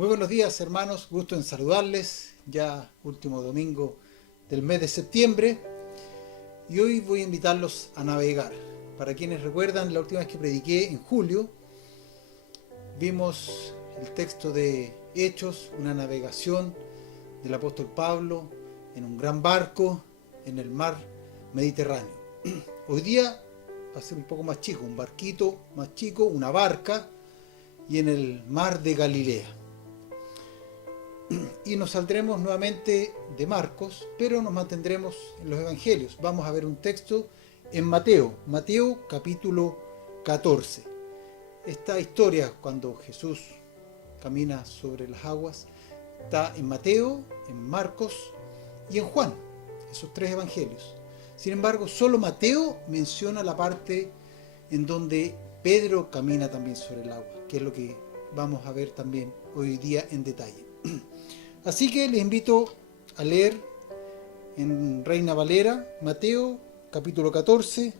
Muy buenos días, hermanos, gusto en saludarles, ya último domingo del mes de septiembre, y hoy voy a invitarlos a navegar. Para quienes recuerdan, la última vez que prediqué en julio, vimos el texto de Hechos, una navegación del apóstol Pablo en un gran barco en el mar Mediterráneo. Hoy día va a ser un poco más chico, un barquito más chico, una barca, y en el mar de Galilea. Y nos saldremos nuevamente de Marcos, pero nos mantendremos en los evangelios. Vamos a ver un texto en Mateo capítulo 14. Esta historia, cuando Jesús camina sobre las aguas, está en Mateo, en Marcos y en Juan, esos tres evangelios. Sin embargo, solo Mateo menciona la parte en donde Pedro camina también sobre el agua, que es lo que vamos a ver también hoy día en detalle. Así que les invito a leer en Reina Valera, Mateo capítulo 14,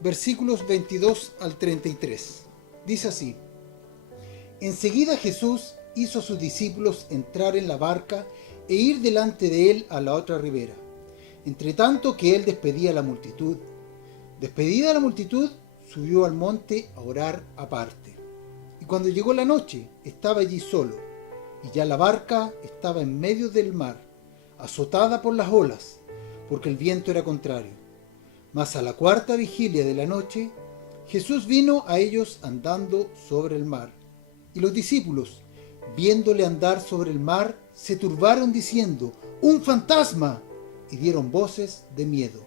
versículos 22 al 33. Dice así: Enseguida Jesús hizo a sus discípulos entrar en la barca e ir delante de él a la otra ribera, entre tanto que él despedía a la multitud. Despedida la multitud, subió al monte a orar aparte. Y cuando llegó la noche, estaba allí solo. Y ya la barca estaba en medio del mar, azotada por las olas, porque el viento era contrario. Mas a la cuarta vigilia de la noche, Jesús vino a ellos andando sobre el mar. Y los discípulos, viéndole andar sobre el mar, se turbaron diciendo: ¡Un fantasma! Y dieron voces de miedo.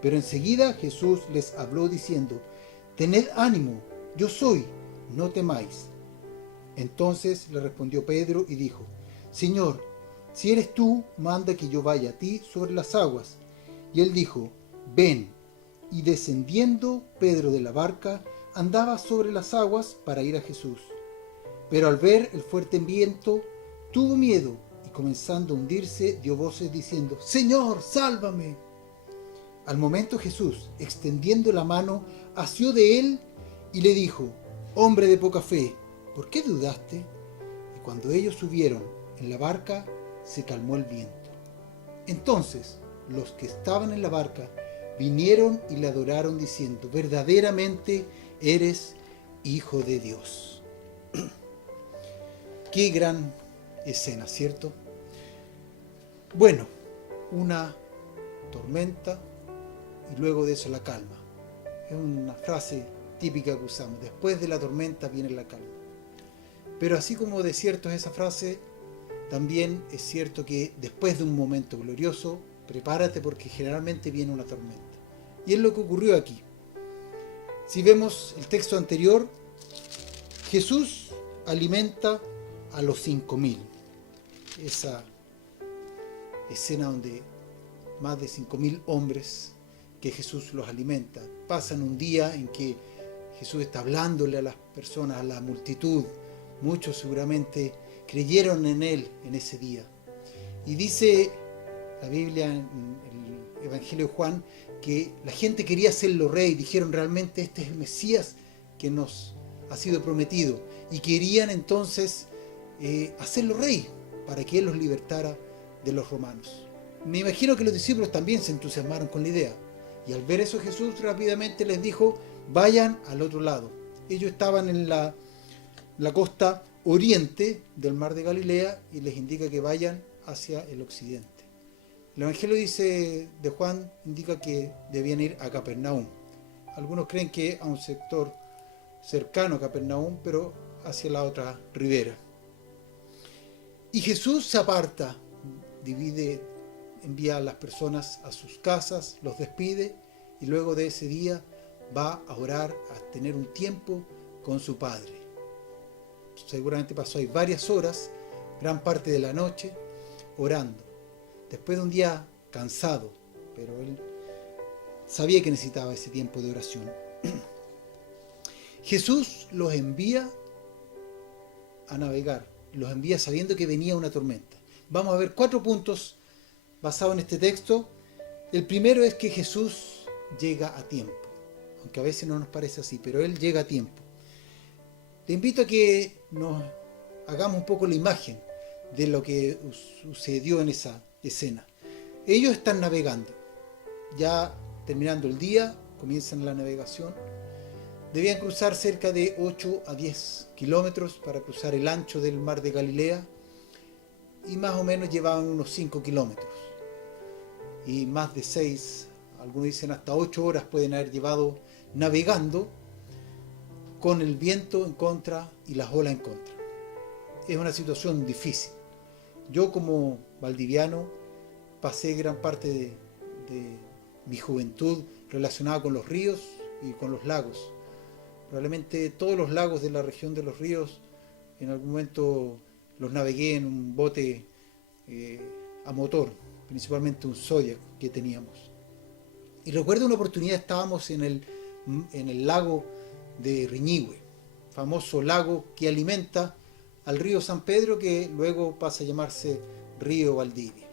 Pero enseguida Jesús les habló diciendo: Tened ánimo, yo soy, no temáis. Entonces le respondió Pedro y dijo: Señor, si eres tú, manda que yo vaya a ti sobre las aguas. Y él dijo: Ven. Y descendiendo Pedro de la barca, andaba sobre las aguas para ir a Jesús. Pero al ver el fuerte viento, tuvo miedo y comenzando a hundirse, dio voces diciendo: Señor, sálvame. Al momento Jesús, extendiendo la mano, asió de él y le dijo: Hombre de poca fe, ¿por qué dudaste? Y cuando ellos subieron en la barca, se calmó el viento. Entonces los que estaban en la barca vinieron y le adoraron diciendo: verdaderamente eres Hijo de Dios. Qué gran escena, ¿cierto? Bueno, una tormenta y luego de eso la calma. Es una frase típica que usamos: después de la tormenta viene la calma. Pero así como de cierto es esa frase, también es cierto que después de un momento glorioso, prepárate porque generalmente viene una tormenta. Y es lo que ocurrió aquí. Si vemos el texto anterior, Jesús alimenta a los 5.000. Esa escena donde más de 5.000 hombres que Jesús los alimenta. Pasan un día en que Jesús está hablándole a las personas, a la multitud. Muchos seguramente creyeron en él en ese día. Y dice la Biblia en el Evangelio de Juan que la gente quería hacerlo rey. Dijeron: realmente este es el Mesías que nos ha sido prometido. Y querían entonces hacerlo rey para que él los libertara de los romanos. Me imagino que los discípulos también se entusiasmaron con la idea. Y al ver eso, Jesús rápidamente les dijo: vayan al otro lado. Ellos estaban en la costa oriente del mar de Galilea y les indica que vayan hacia el occidente. El Evangelio de Juan indica que debían ir a Capernaum. Algunos creen que a un sector cercano a Capernaum, pero hacia la otra ribera. Y Jesús se aparta, envía a las personas a sus casas, los despide y luego de ese día va a orar, a tener un tiempo con su Padre. Seguramente pasó ahí varias horas, gran parte de la noche, orando. Después de un día cansado, pero él sabía que necesitaba ese tiempo de oración. Jesús los envía a navegar, los envía sabiendo que venía una tormenta. Vamos a ver 4 puntos basados en este texto. El primero es que Jesús llega a tiempo, aunque a veces no nos parece así, pero él llega a tiempo. Te invito a que nos hagamos un poco la imagen de lo que sucedió en esa escena. Ellos están navegando, ya terminando el día, comienzan la navegación. Debían cruzar cerca de 8 a 10 kilómetros para cruzar el ancho del mar de Galilea, y más o menos llevaban unos 5 kilómetros. Y más de 6, algunos dicen hasta 8 horas pueden haber llevado navegando con el viento en contra y las olas en contra. Es una situación difícil. Yo como valdiviano pasé gran parte de mi juventud relacionada con los ríos y con los lagos. Probablemente todos los lagos de la región de los ríos en algún momento los navegué en un bote a motor, principalmente un Zodiac que teníamos. Y recuerdo una oportunidad, estábamos en el lago de Riñihue, famoso lago que alimenta al río San Pedro, que luego pasa a llamarse río Valdivia.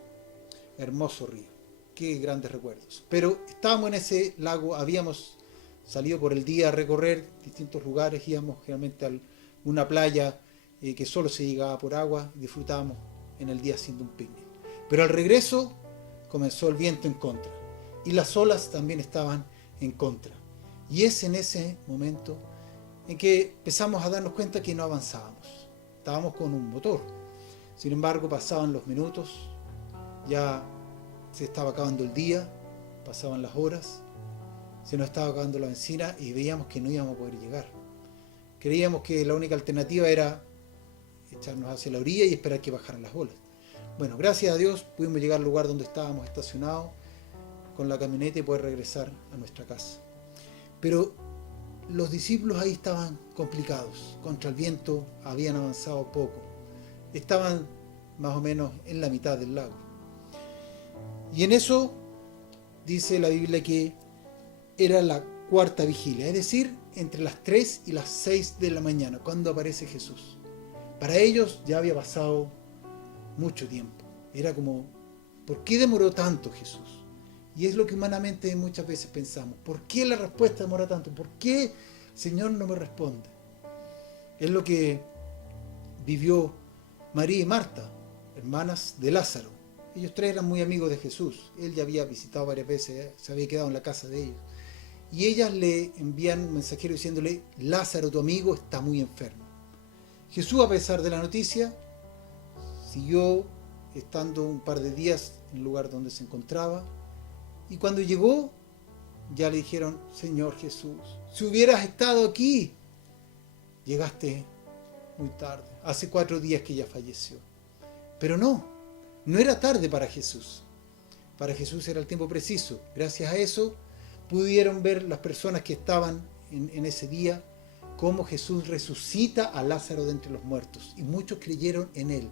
Hermoso río, qué grandes recuerdos. Pero estábamos en ese lago, habíamos salido por el día a recorrer distintos lugares, íbamos generalmente a una playa que solo se llegaba por agua, y disfrutábamos en el día haciendo un picnic. Pero al regreso comenzó el viento en contra y las olas también estaban en contra. Y es en ese momento en que empezamos a darnos cuenta que no avanzábamos. Estábamos con un motor. Sin embargo, pasaban los minutos, ya se estaba acabando el día, pasaban las horas, se nos estaba acabando la benzina y veíamos que no íbamos a poder llegar. Creíamos que la única alternativa era echarnos hacia la orilla y esperar que bajaran las olas. Bueno, gracias a Dios pudimos llegar al lugar donde estábamos estacionados con la camioneta y poder regresar a nuestra casa. Pero los discípulos ahí estaban complicados, contra el viento habían avanzado poco, estaban más o menos en la mitad del lago. Y en eso dice la Biblia que era la cuarta vigilia, es decir, entre las 3 y las 6 de la mañana, cuando aparece Jesús. Para ellos ya había pasado mucho tiempo. Era como, ¿por qué demoró tanto Jesús? Y es lo que humanamente muchas veces pensamos. ¿Por qué la respuesta demora tanto? ¿Por qué el Señor no me responde? Es lo que vivió María y Marta, hermanas de Lázaro. Ellos tres eran muy amigos de Jesús. Él ya había visitado varias veces, se había quedado en la casa de ellos. Y ellas le envían un mensajero diciéndole, Lázaro, tu amigo, está muy enfermo. Jesús, a pesar de la noticia, siguió estando un par de días en el lugar donde se encontraba. Y cuando llegó, ya le dijeron, Señor Jesús, si hubieras estado aquí, llegaste muy tarde. Hace 4 días que ella falleció. Pero no era tarde para Jesús. Para Jesús era el tiempo preciso. Gracias a eso pudieron ver las personas que estaban en ese día cómo Jesús resucita a Lázaro de entre los muertos. Y muchos creyeron en él.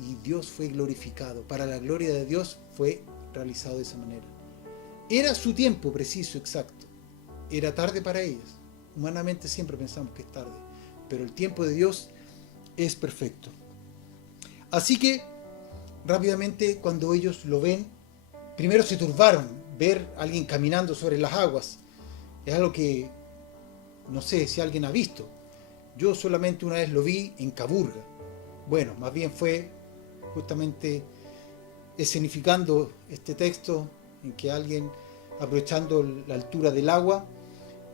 Y Dios fue glorificado. Para la gloria de Dios fue realizado de esa manera. Era su tiempo preciso, exacto. Era tarde para ellos. Humanamente siempre pensamos que es tarde. Pero el tiempo de Dios es perfecto. Así que, rápidamente, cuando ellos lo ven, primero se turbaron. Ver a alguien caminando sobre las aguas es algo que no sé si alguien ha visto. Yo solamente una vez lo vi en Caburga. Bueno, más bien fue justamente escenificando este texto en que alguien, aprovechando la altura del agua,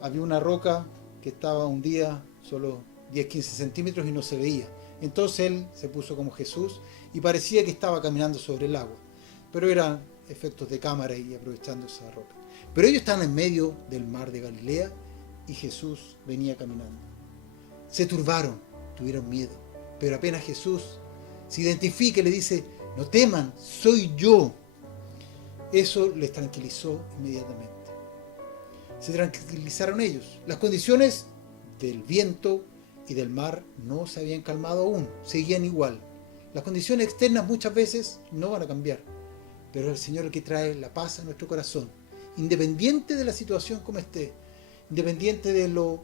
había una roca que estaba hundida solo 10-15 centímetros y no se veía. Entonces él se puso como Jesús y parecía que estaba caminando sobre el agua. Pero eran efectos de cámara y aprovechando esa roca. Pero ellos están en medio del mar de Galilea y Jesús venía caminando. Se turbaron, tuvieron miedo. Pero apenas Jesús se identifica y le dice, no teman, soy yo. Eso les tranquilizó inmediatamente. Se tranquilizaron ellos. Las condiciones del viento y del mar no se habían calmado aún, seguían igual. Las condiciones externas muchas veces no van a cambiar, pero es el Señor el que trae la paz a nuestro corazón, independiente de la situación como esté, independiente de lo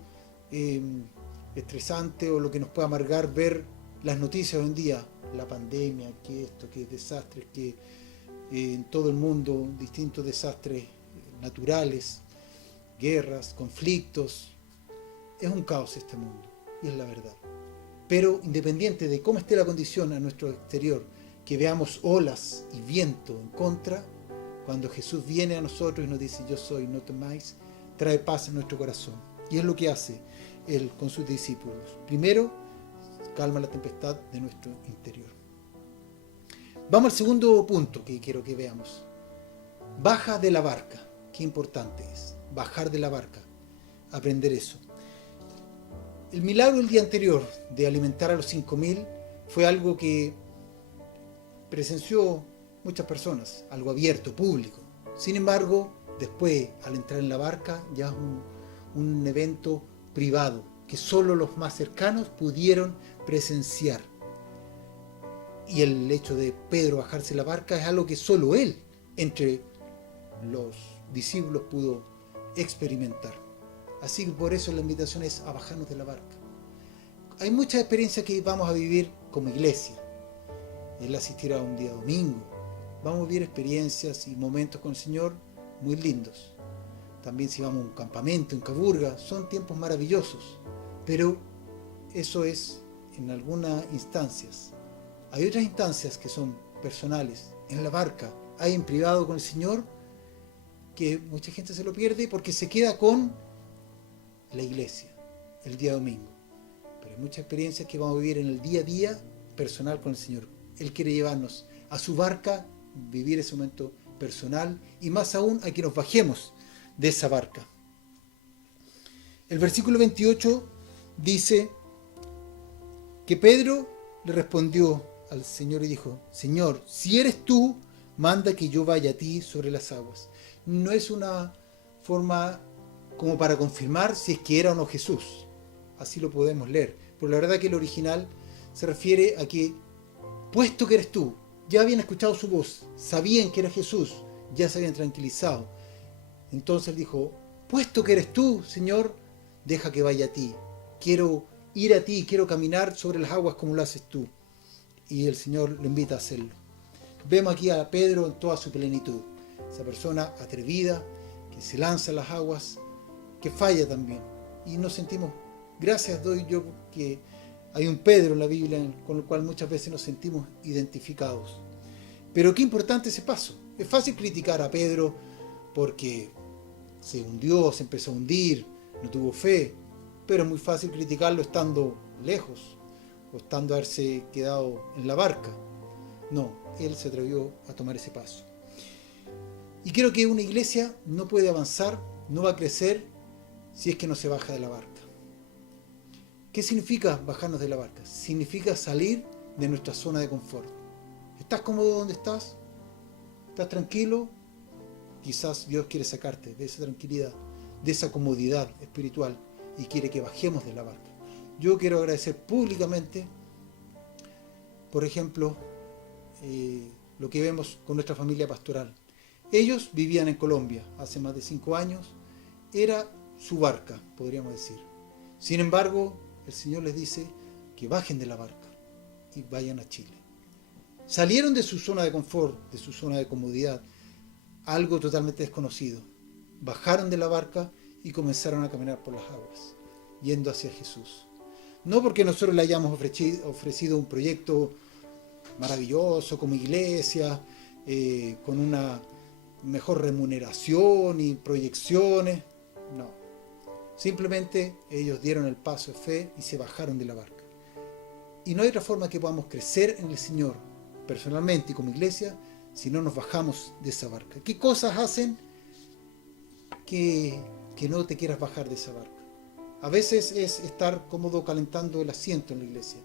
estresante o lo que nos pueda amargar ver las noticias hoy en día, la pandemia, que esto, que desastres, que en todo el mundo distintos desastres naturales, guerras, conflictos. Es un caos este mundo, y es la verdad. Pero independiente de cómo esté la condición a nuestro exterior, que veamos olas y viento en contra, cuando Jesús viene a nosotros y nos dice yo soy, no temáis, trae paz en nuestro corazón. Y es lo que hace Él con sus discípulos. Primero, calma la tempestad de nuestro interior. Vamos al segundo punto que quiero que veamos. Baja de la barca. Qué importante es bajar de la barca, aprender eso. El milagro del día anterior de alimentar a los 5.000 fue algo que presenció muchas personas, algo abierto, público. Sin embargo, después, al entrar en la barca, ya es un evento privado, que solo los más cercanos pudieron presenciar. Y el hecho de Pedro bajarse la barca es algo que solo él, entre los discípulos, pudo experimentar. Así que por eso la invitación es a bajarnos de la barca. Hay muchas experiencias que vamos a vivir como iglesia. El asistir a un día domingo. Vamos a vivir experiencias y momentos con el Señor muy lindos. También si vamos a un campamento en Caburga, son tiempos maravillosos. Pero eso es en algunas instancias. Hay otras instancias que son personales, en la barca, hay en privado con el Señor, que mucha gente se lo pierde porque se queda con la iglesia, el día domingo. Pero hay muchas experiencias que vamos a vivir en el día a día personal con el Señor. Él quiere llevarnos a su barca, vivir ese momento personal y más aún a que nos bajemos de esa barca. El versículo 28 dice que Pedro le respondió al Señor y dijo: Señor, si eres tú, manda que yo vaya a ti sobre las aguas. No es una forma como para confirmar si es que era o no Jesús. Así lo podemos leer. Pero la verdad que el original se refiere a que, puesto que eres tú, ya habían escuchado su voz, sabían que era Jesús, ya se habían tranquilizado. Entonces él dijo: puesto que eres tú, Señor, deja que vaya a ti. Quiero ir a ti, quiero caminar sobre las aguas como lo haces tú. Y el Señor lo invita a hacerlo. Vemos aquí a Pedro en toda su plenitud. Esa persona atrevida, que se lanza a las aguas, que falla también. Y nos sentimos, gracias doy yo que hay un Pedro en la Biblia con el cual muchas veces nos sentimos identificados. Pero qué importante ese paso. Es fácil criticar a Pedro porque se hundió, se empezó a hundir, no tuvo fe. Pero es muy fácil criticarlo estando lejos o estando haberse quedado en la barca. No, él se atrevió a tomar ese paso. Y creo que una iglesia no puede avanzar, no va a crecer si es que no se baja de la barca. ¿Qué significa bajarnos de la barca? Significa salir de nuestra zona de confort. ¿Estás cómodo donde estás? ¿Estás tranquilo? Quizás Dios quiere sacarte de esa tranquilidad, de esa comodidad espiritual y quiere que bajemos de la barca. Yo quiero agradecer públicamente, por ejemplo, lo que vemos con nuestra familia pastoral. Ellos vivían en Colombia hace más de 5 años, era su barca, podríamos decir. Sin embargo, el Señor les dice que bajen de la barca y vayan a Chile. Salieron de su zona de confort, de su zona de comodidad, algo totalmente desconocido. Bajaron de la barca y comenzaron a caminar por las aguas, yendo hacia Jesús. No porque nosotros le hayamos ofrecido un proyecto maravilloso como iglesia, con una mejor remuneración y proyecciones. No. Simplemente ellos dieron el paso de fe y se bajaron de la barca. Y no hay otra forma que podamos crecer en el Señor, personalmente y como iglesia, si no nos bajamos de esa barca. ¿Qué cosas hacen que no te quieras bajar de esa barca? A veces es estar cómodo calentando el asiento en la iglesia.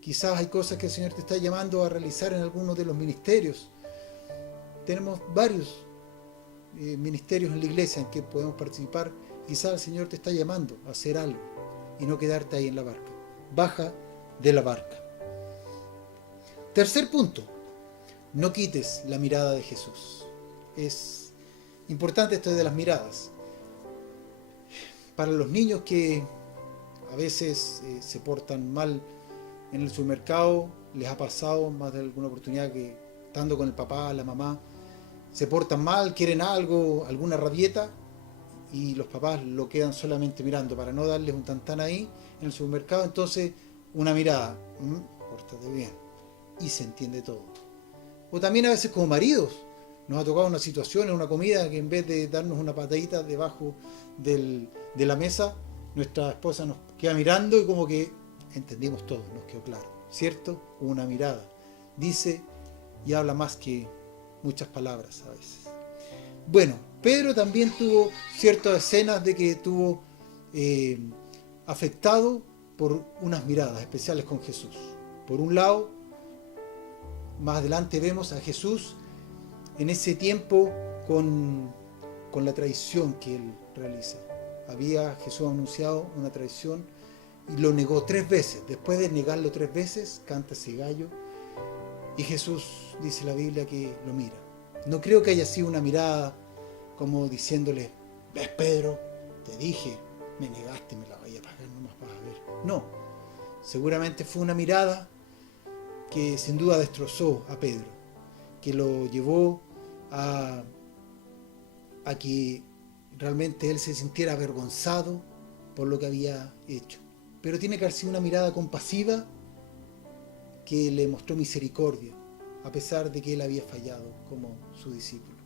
Quizás hay cosas que el Señor te está llamando a realizar en algunos de los ministerios. Tenemos varios ministerios en la iglesia en que podemos participar. Quizás el Señor te está llamando a hacer algo y no quedarte ahí en la barca. Baja de la barca. Tercer punto, no quites la mirada de Jesús. Es importante esto de las miradas. Para los niños que a veces se portan mal en el supermercado, les ha pasado más de alguna oportunidad que estando con el papá, la mamá, se portan mal, quieren algo, alguna rabieta, y los papás lo quedan solamente mirando para no darles un tantán ahí en el supermercado. Entonces una mirada, pórtate bien, y se entiende todo. O también a veces como maridos, nos ha tocado una situación en una comida que en vez de darnos una patadita debajo de la mesa, nuestra esposa nos queda mirando y como que entendimos todo, nos quedó claro, ¿cierto? Una mirada dice y habla más que muchas palabras a veces. Bueno, Pedro también tuvo ciertas escenas de que estuvo afectado por unas miradas especiales con Jesús. Por un lado, más adelante vemos a Jesús en ese tiempo con la traición que él realiza. Había Jesús anunciado una traición y lo negó 3 veces. Después de negarlo 3 veces, canta ese gallo y Jesús, dice la Biblia, que lo mira. No creo que haya sido una mirada como diciéndole, ¿ves, Pedro? Te dije, me negaste, me la voy a pagar, no más vas a ver. No, seguramente fue una mirada que sin duda destrozó a Pedro, que lo llevó a que realmente él se sintiera avergonzado por lo que había hecho. Pero tiene que haber sido una mirada compasiva que le mostró misericordia, a pesar de que él había fallado como su discípulo.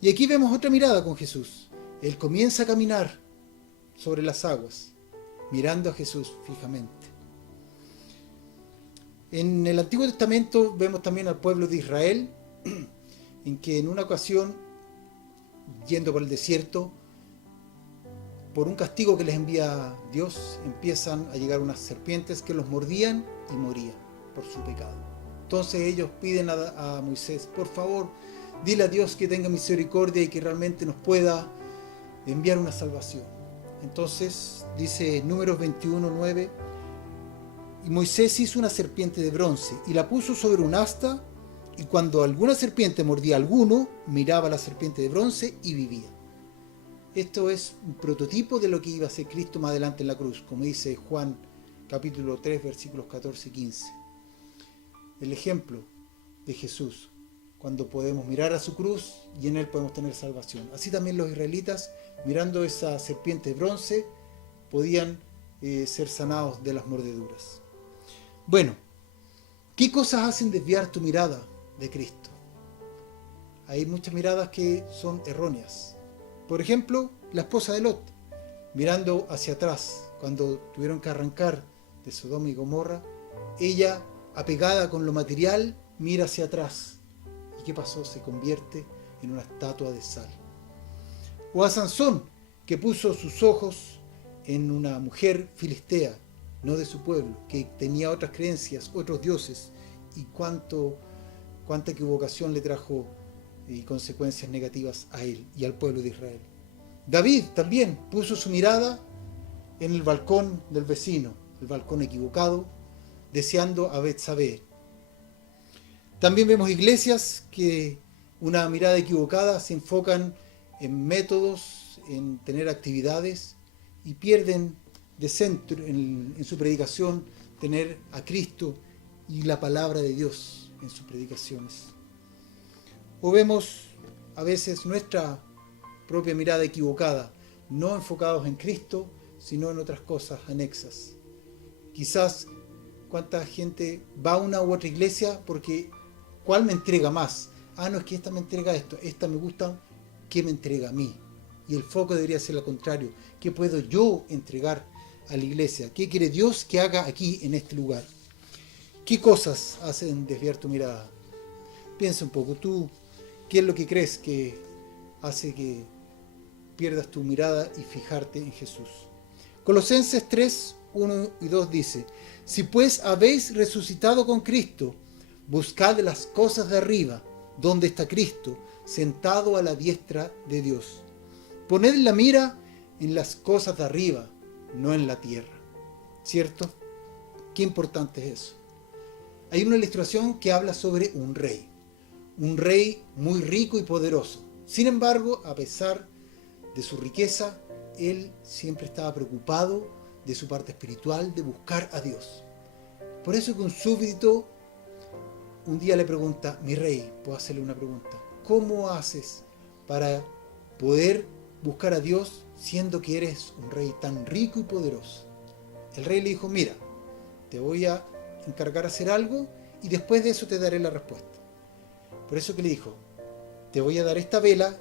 Y aquí vemos otra mirada con Jesús. Él comienza a caminar sobre las aguas, mirando a Jesús fijamente. En el Antiguo Testamento vemos también al pueblo de Israel, en que en una ocasión, yendo por el desierto, por un castigo que les envía Dios, empiezan a llegar unas serpientes que los mordían y morían por su pecado. Entonces ellos piden a Moisés, por favor, dile a Dios que tenga misericordia y que realmente nos pueda enviar una salvación. Entonces dice Números 21:9, y Moisés hizo una serpiente de bronce y la puso sobre un asta, y cuando alguna serpiente mordía a alguno, miraba a la serpiente de bronce y vivía. Esto es un prototipo de lo que iba a ser Cristo más adelante en la cruz, como dice Juan capítulo 3, versículos 14 y 15. El ejemplo de Jesús, cuando podemos mirar a su cruz y en él podemos tener salvación. Así también los israelitas, mirando esa serpiente de bronce, podían ser sanados de las mordeduras. Bueno, ¿qué cosas hacen desviar tu mirada de Cristo? Hay muchas miradas que son erróneas. Por ejemplo, la esposa de Lot, mirando hacia atrás, cuando tuvieron que arrancar de Sodoma y Gomorra, ella, apegada con lo material, mira hacia atrás. ¿Y qué pasó? Se convierte en una estatua de sal. O a Sansón, que puso sus ojos en una mujer filistea, no de su pueblo, que tenía otras creencias, otros dioses, y cuánta equivocación le trajo y consecuencias negativas a él y al pueblo de Israel. David también puso su mirada en el balcón del vecino, el balcón equivocado, deseando a Betsabé. También vemos iglesias que una mirada equivocada se enfocan en métodos, en tener actividades y pierden de centro en su predicación tener a Cristo y la palabra de Dios en sus predicaciones. O vemos a veces nuestra propia mirada equivocada, no enfocados en Cristo, sino en otras cosas anexas. Quizás cuánta gente va a una u otra iglesia porque ¿cuál me entrega más? No, es que esta me entrega esto, esta me gusta, ¿qué me entrega a mí? Y el foco debería ser lo contrario. ¿Qué puedo yo entregar a la iglesia? ¿Qué quiere Dios que haga aquí en este lugar? ¿Qué cosas hacen desviar tu mirada? Piensa un poco, tú, ¿qué es lo que crees que hace que pierdas tu mirada y fijarte en Jesús? Colosenses 3, 1 y 2 dice, si pues habéis resucitado con Cristo, buscad las cosas de arriba, donde está Cristo, sentado a la diestra de Dios. Poned la mira en las cosas de arriba, no en la tierra. ¿Cierto? Qué importante es eso. Hay una ilustración que habla sobre un rey muy rico y poderoso. Sin embargo, a pesar de su riqueza, él siempre estaba preocupado de su parte espiritual, de buscar a Dios. Por eso que un súbdito un día le pregunta, mi rey, puedo hacerle una pregunta, ¿cómo haces para poder buscar a Dios siendo que eres un rey tan rico y poderoso? El rey le dijo, mira, te voy a encargar a hacer algo y después de eso te daré la respuesta. Por eso que le dijo, te voy a dar esta vela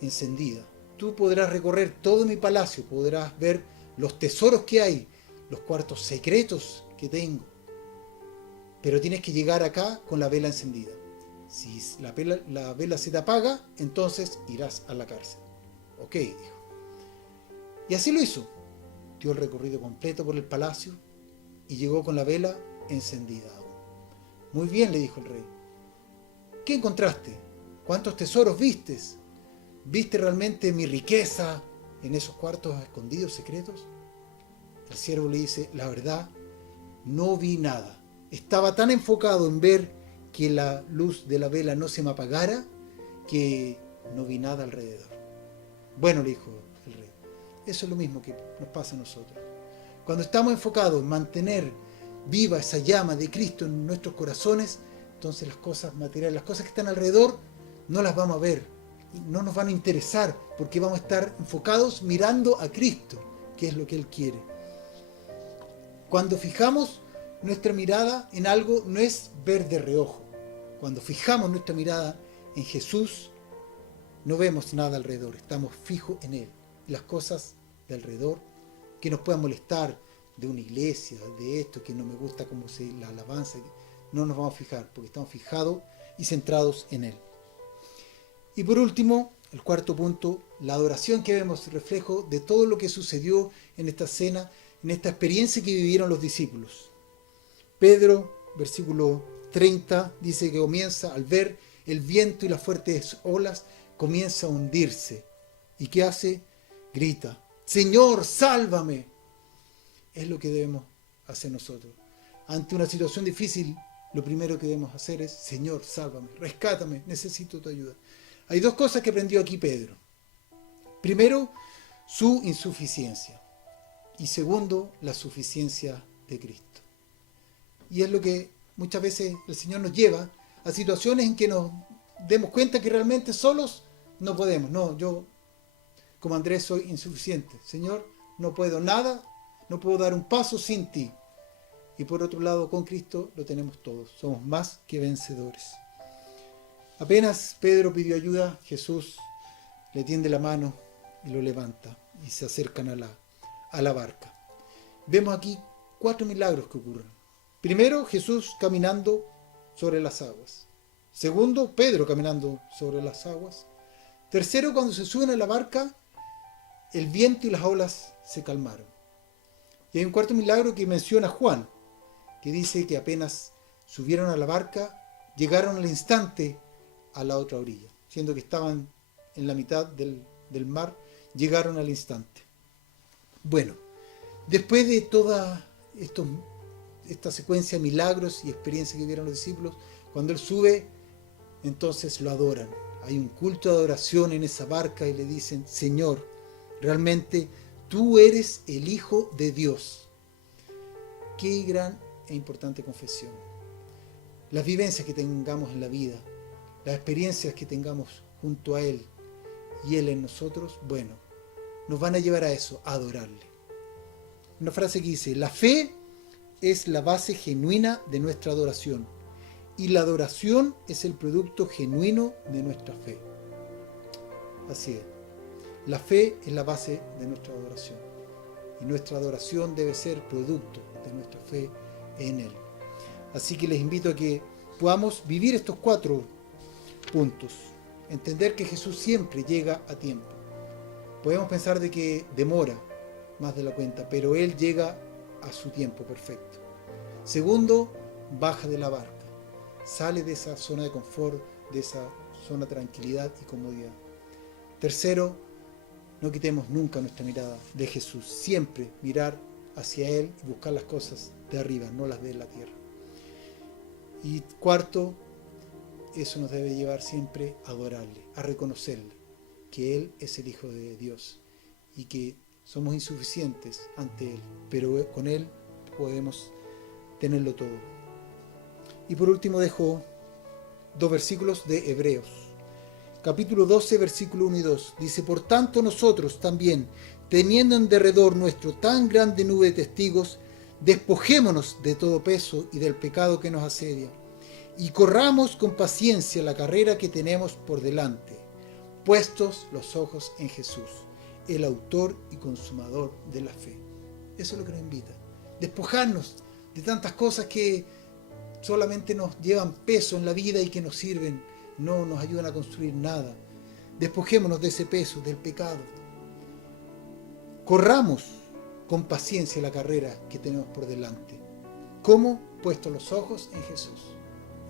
encendida. Tú podrás recorrer todo mi palacio, podrás ver los tesoros que hay, los cuartos secretos que tengo. Pero tienes que llegar acá con la vela encendida. Si la vela se te apaga, entonces irás a la cárcel. Ok, dijo. Y así lo hizo. Dio el recorrido completo por el palacio y llegó con la vela encendida. Muy bien, le dijo el rey. ¿Qué encontraste? ¿Cuántos tesoros vistes? ¿Viste realmente mi riqueza en esos cuartos escondidos, secretos? El siervo le dice, la verdad, no vi nada. Estaba tan enfocado en ver que la luz de la vela no se me apagara que no vi nada alrededor. Bueno, le dijo el rey, eso es lo mismo que nos pasa a nosotros. Cuando estamos enfocados en mantener viva esa llama de Cristo en nuestros corazones, entonces las cosas materiales, las cosas que están alrededor, no las vamos a ver, no nos van a interesar, porque vamos a estar enfocados mirando a Cristo, que es lo que Él quiere. Cuando fijamos nuestra mirada en algo, no es ver de reojo. Cuando fijamos nuestra mirada en Jesús, no vemos nada alrededor, estamos fijos en Él. Las cosas de alrededor que nos puedan molestar, de una iglesia, de esto, que no me gusta cómo se la alabanza, no nos vamos a fijar, porque estamos fijados y centrados en Él. Y por último, el cuarto punto, la adoración que vemos reflejo de todo lo que sucedió en esta cena, en esta experiencia que vivieron los discípulos. Pedro, versículo 30, dice que comienza al ver el viento y las fuertes olas, comienza a hundirse. ¿Y qué hace? Grita, Señor, sálvame. Es lo que debemos hacer nosotros. Ante una situación difícil, lo primero que debemos hacer es, Señor, sálvame, rescátame, necesito tu ayuda. Hay dos cosas que aprendió aquí Pedro. Primero, su insuficiencia. Y segundo, la suficiencia de Cristo. Y es lo que muchas veces el Señor nos lleva a situaciones en que nos demos cuenta que realmente solos no podemos. No, yo como Andrés soy insuficiente. Señor, no puedo nada, no puedo dar un paso sin ti. Y por otro lado, con Cristo lo tenemos todos. Somos más que vencedores. Apenas Pedro pidió ayuda, Jesús le tiende la mano y lo levanta y se acercan a la barca. Vemos aquí 4 milagros que ocurren. Primero, Jesús caminando sobre las aguas. Segundo, Pedro caminando sobre las aguas. Tercero, cuando se suben a la barca, el viento y las olas se calmaron. Y hay un cuarto milagro que menciona Juan, que dice que apenas subieron a la barca, llegaron al instante a la otra orilla. Siendo que estaban en la mitad del mar, llegaron al instante. Bueno, después de toda esta secuencia de milagros y experiencias que vieron los discípulos, cuando Él sube, entonces lo adoran. Hay un culto de adoración en esa barca y le dicen, Señor, realmente tú eres el Hijo de Dios. Qué gran e importante confesión. Las vivencias que tengamos en la vida, las experiencias que tengamos junto a Él y Él en nosotros, bueno, nos van a llevar a eso, a adorarle. Una frase que dice, la fe es la base genuina de nuestra adoración y la adoración es el producto genuino de nuestra fe. Así es. La fe es la base de nuestra adoración y nuestra adoración debe ser producto de nuestra fe en Él. Así que les invito a que podamos vivir estos 4 puntos. Entender que Jesús siempre llega a tiempo. Podemos pensar de que demora más de la cuenta, pero Él llega a su tiempo perfecto. Segundo, baja de la barca. Sale de esa zona de confort, de esa zona de tranquilidad y comodidad. Tercero, no quitemos nunca nuestra mirada de Jesús. Siempre mirar hacia Él y buscar las cosas de arriba, no las de la tierra. Y cuarto, eso nos debe llevar siempre a adorarle, a reconocerle que Él es el Hijo de Dios y que somos insuficientes ante Él, pero con Él podemos tenerlo todo. Y por último dejo 2 versículos de Hebreos. Capítulo 12, versículo 1 y 2. Dice, por tanto nosotros también, teniendo en derredor nuestro tan grande nube de testigos, Despojémonos de todo peso y del pecado que nos asedia, y corramos con paciencia la carrera que tenemos por delante, puestos los ojos en Jesús, el autor y consumador de la fe. Eso es lo que nos invita. Despojarnos de tantas cosas que solamente nos llevan peso en la vida y que nos sirven, no nos ayudan a construir nada. Despojémonos de ese peso, del pecado. Corramos con paciencia la carrera que tenemos por delante. ¿Cómo? Puestos los ojos en Jesús,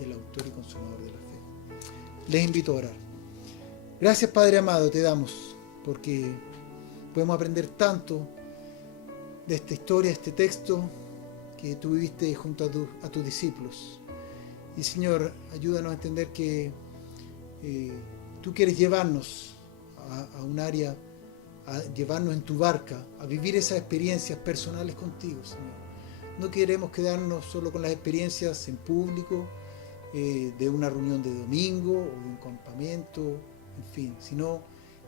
el autor y consumador de la fe. Les invito a orar. Gracias, Padre amado, te damos, porque podemos aprender tanto de esta historia, este texto que tú viviste junto a tus discípulos. Y Señor, ayúdanos a entender que tú quieres llevarnos a un área, a llevarnos en tu barca, a vivir esas experiencias personales contigo, Señor. No queremos quedarnos solo con las experiencias en público, de una reunión de domingo o de un campamento, en fin, sino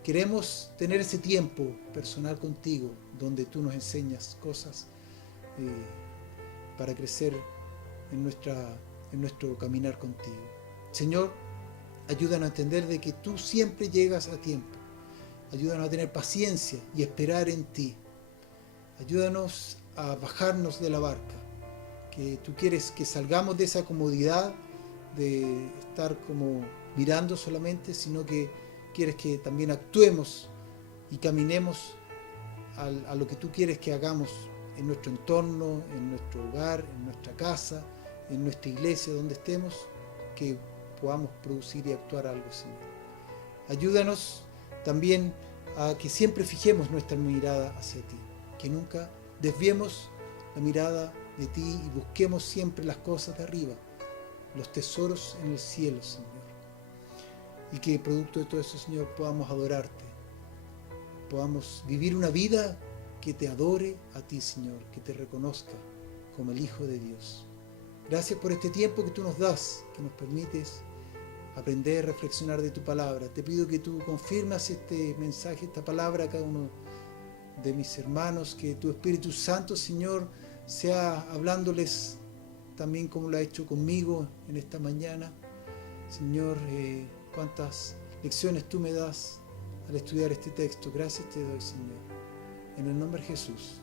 queremos tener ese tiempo personal contigo, donde tú nos enseñas cosas para crecer en nuestro caminar contigo. Señor, ayúdanos a entender de que tú siempre llegas a tiempo. Ayúdanos a tener paciencia y esperar en ti. Ayúdanos a bajarnos de la barca, que tú quieres que salgamos de esa comodidad de estar como mirando solamente, sino que quieres que también actuemos y caminemos a lo que tú quieres que hagamos en nuestro entorno, en nuestro hogar, en nuestra casa, en nuestra iglesia, donde estemos, que podamos producir y actuar algo, Señor. Ayúdanos también a que siempre fijemos nuestra mirada hacia ti, que nunca desviemos la mirada de ti y busquemos siempre las cosas de arriba, los tesoros en el cielo, Señor. Y que producto de todo eso, Señor, podamos adorarte, podamos vivir una vida que te adore a ti, Señor, que te reconozca como el Hijo de Dios. Gracias por este tiempo que tú nos das, que nos permites aprender, reflexionar de tu palabra. Te pido que tú confirmas este mensaje, esta palabra a cada uno de mis hermanos, que tu Espíritu Santo, Señor, sea hablándoles también como lo ha hecho conmigo en esta mañana. Señor, cuántas lecciones tú me das al estudiar este texto. Gracias te doy, Señor. En el nombre de Jesús.